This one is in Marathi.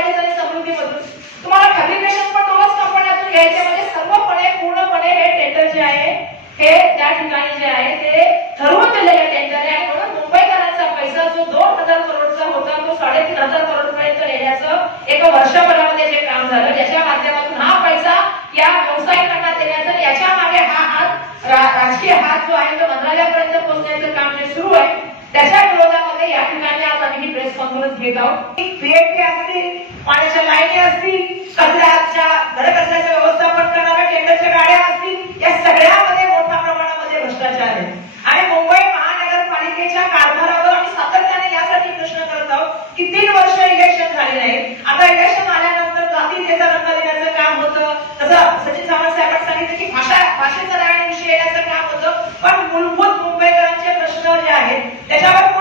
राहिलीच आणि समृद्धीमधून. तुम्हाला फॅब्रिकेशन पण दोनच कंपन्यातून घ्यायचे म्हणजे सर्वपणे पूर्णपणे हे टेंडर जे आहे हे त्या ठिकाणी जे आहे ते ठरवून दिलेले टेंडर आहे. म्हणून मुंबईकरांचा पैसा जो दोन हजार करोडचा होता तो साडेतीन हजार करोड पर्यंत नेण्याचं एका वर्षभरामध्ये जे काम झालं त्याच्या माध्यमातून हा पैसा या व्यवसायिकांना देण्याचं याच्या मागे हा हात राजकीय हात जो आहे तो मंत्रालयापर्यंत पोहोचण्याचं काम जे सुरू आहे त्याच्या विरोधामध्ये या ठिकाणी आज आम्ही ही प्रेस कॉन्फरन्स घेत आहोत. असतील पाण्याच्या लाईनी असतील कचऱ्याच्या घरकचऱ्याचं व्यवस्थापन करणाऱ्या टेंडरच्या गाड्या असतील या सगळ्यामध्ये मोठ्या प्रमाणामध्ये भ्रष्टाचार आहे. आणि मुंबई महानगरपालिकेच्या कारभारावर आम्ही सातत्याने यासाठी प्रश्न करत आहोत की तीन वर्ष इलेक्शन झाले नाही. आता इलेक्शन आल्यानंतर जातीयतेचा रंग देण्याचं काम होतं. तसं सचिन सावंत साहेबांनी सांगितलं की भाषा भाषेचा राहण्याविषयी येण्याचं काम होतं. पण मूलभूत मुंबईकरांचे प्रश्न जे आहेत त्याच्यावर